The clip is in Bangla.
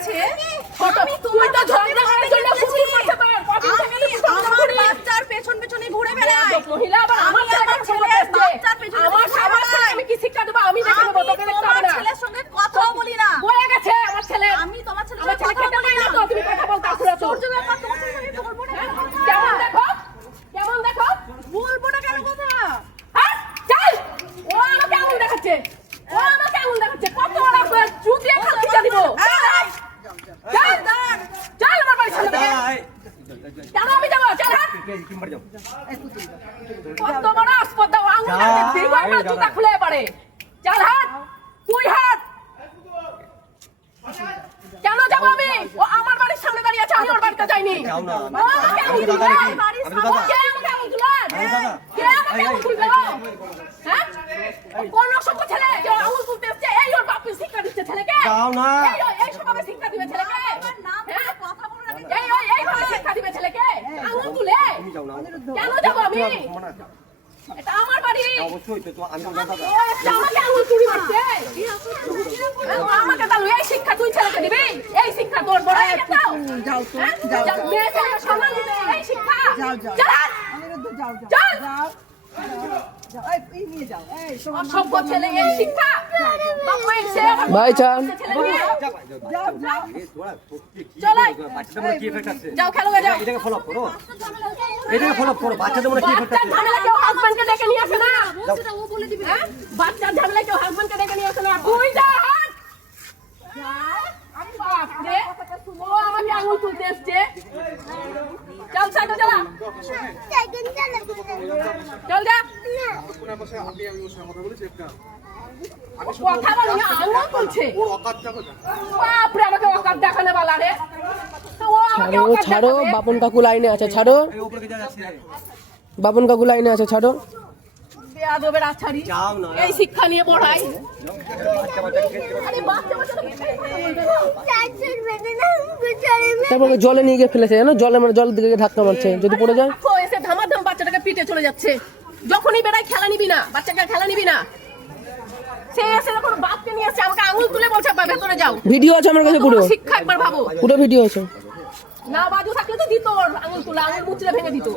হয়েছে? আমি তুই তো ঝগড়া করার জন্য কুকুর করতে পার। আমি আমার বাচ্চার পেছন পেছনে ঘুরে বেড়াই। মহিলা আবার আমার ছেলের বাচ্চার পেছনে আমার ছেলে আমি কি শিক্ষা দেব? আমি দেখে দেব, তোকে দেখতে হবে না। ছেলের সঙ্গে কথা বলি না। বলে গেছে আমার ছেলে। আমি তোমার ছেলের সঙ্গে কথা বলি না। তো তুমি কথা বলতে আসছো। সূর্য ব্যাপার তোমার ছেলের সঙ্গে তো বলবো না। কেমন দেখো? কেমন দেখো? বলবো না কেন কথা? হ্যাঁ? চল। ও আমাকে আঙুল দেখাচ্ছে। ও আমাকে আঙুল দেখাচ্ছে। কত বড় আপনার জুতিয়ে খালি চা দিব। চল দাঁড়ান। চল আমার বাড়ির সামনে থেকে। কেন আমি যাবো? চল হাত। কত বড় আসপদ আঙুল দেখাচ্ছে। দিব আমার জুতা খুলে পড়ে। চল হাত। তুই হাত। কেন যাবো আমি? ও আমার বাড়ির সামনে দাঁড়িয়ে আছে, আমি ওর বাড়িতে যাইনি। ও আমাকে আঙুল দিল। কে আমাকে আঙুল দিল? কে আমাকে আঙুল দিল? হ্যাঁ? কোন অসভ্য ছেলে যে আঙুল তুলতে এসছে? এই ওর বাপকে শিক্ষা দিচ্ছে ছেলেকে। এই সবাই শিক্ষা দিবে ছেলেকে। কথা বলুন না। এই ভাবে শিক্ষা দিবে ছেলেকে। আঙুল তুলে। কেন যাবো আমি? এটা আমার বাড়ি। অবশ্যই তো আমি আমাকে আঙুল তুলি মারছে। আমাকে তাহলে এই শিক্ষা তুই ছেলেকে দিবি? এই শিক্ষা তোর বড় যাও যাও যাও মেয়ে ছেলেকে সম্মান দিবে এই শিক্ষা। যাও যাও যাও যাও যাও এই নিয়ে যাও। এই সভ্য ছেলে এই শিক্ষা। বাবা এসে ভাই চান যাও যাও চলো বাচ্চাদের কি এফেক্ট আছে? যাও খেলো যাও। এটাকে ফলো করো। এটাকে ফলো করো। বাচ্চাদের মনে কি এফেক্ট আছে? ঝামেলা কেউ হাজবেন্ডকে ডেকে নিয়ে আসে না। সেটা ও বলে দিবে। বাচ্চার ঝামেলা কেউ হাজবেন্ডকে ডেকে নিয়ে আসে না। তুই যা হাত। যা। আমি বাপ রে। ও আমাকে আঙুল তুলতে এসছে। চল সাইডে চল। চল যা। আপনার পাশে আপনি আমি ওর সঙ্গে কথা বলেছি একটা কথা বলি না, আঙুল তুলছে। ওর অকাত দেখো বাপ রে আমাকে অকাত দেখানে বালা রে। ছাড়ো ছাড়ো, বাপন কাকু লাইনে আছে, ছাড়ো। বাপন কাকু লাইনে আছে, ছাড়ো। বেয়াদবের আছাড়ি। এই শিক্ষা নিয়ে পড়াই। তারপরে জলে নিয়ে গিয়ে ফেলেছে, জানো? জলে মানে জলের দিকে ধাক্কা মারছে, যদি পড়ে যায়। এসে ধামাধাম বাচ্চাটাকে পিটে চলে যাচ্ছে। যখনই বেড়ায় খেলা নিবি না, বাচ্চাকে খেলা নিবি না। সে এসে যখন বাপকে নিয়ে আসছে আমাকে আঙুল তুলে বলছে ভেতরে যাও। ভিডিও আছে আমার কাছে পুরো। শিক্ষা একবার ভাবো। পুরো ভিডিও আছে। না বাজু থাকলে তো দিত, আঙুল তুলে আঙুল মুচড়ে ভেঙে দিত।